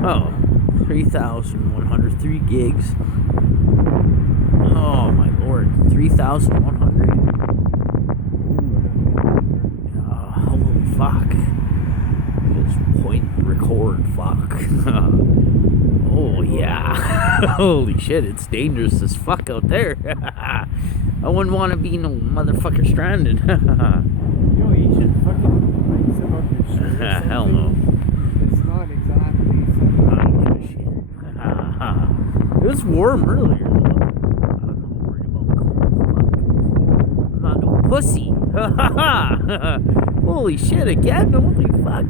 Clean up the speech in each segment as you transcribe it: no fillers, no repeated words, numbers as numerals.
Oh, 3,103 gigs. Oh my lord, 3,100? Holy fuck. Just point record, fuck. Oh yeah. Holy shit, it's dangerous as fuck out there. I wouldn't want to be no motherfucker stranded. You should fucking like zip up your shirt or something. Hell no. It's not exactly something. I don't give a shit. It was warm earlier though. I'm not worried about cold. Fuck. I'm not no pussy. Holy shit again. Holy fuck.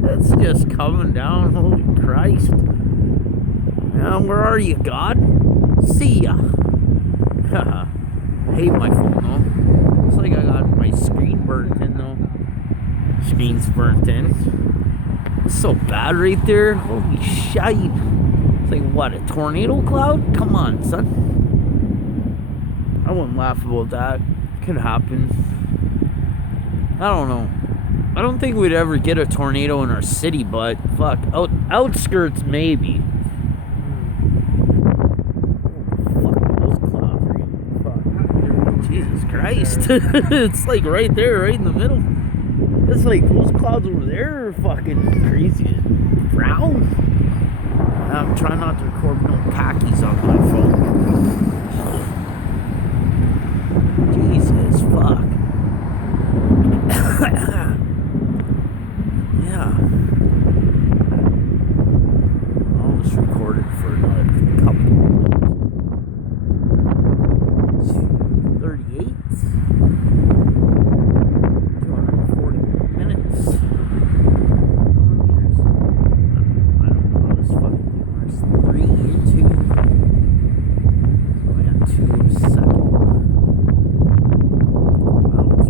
That's just coming down. Holy Christ. Where are you, God? See ya. Hate my phone though. Looks like I got my screen burnt in though. Screen's burnt in. It's so bad right there. Holy shite. It's like what, a tornado cloud? Come on, son. I wouldn't laugh about that. Could happen. I don't know. I don't think we'd ever get a tornado in our city, but fuck. Outskirts maybe. Jesus Christ. It's like right there, right in the middle. It's like those clouds over there are fucking crazy. Brown. I'm trying not to record no khakis on my phone. Jesus fuck. Yeah. I'll just record it for another couple minutes. 38, 240 minutes, millimeters. I don't know how this fucking thing works. 3 into. So I got 2 seconds. Wow, it's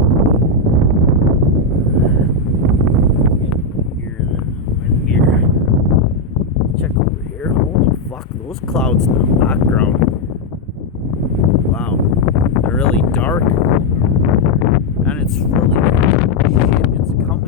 windy. Here, then wind here. Check over here. Holy fuck, those clouds in the background. Wow. Really dark, and it's really shit. It's coming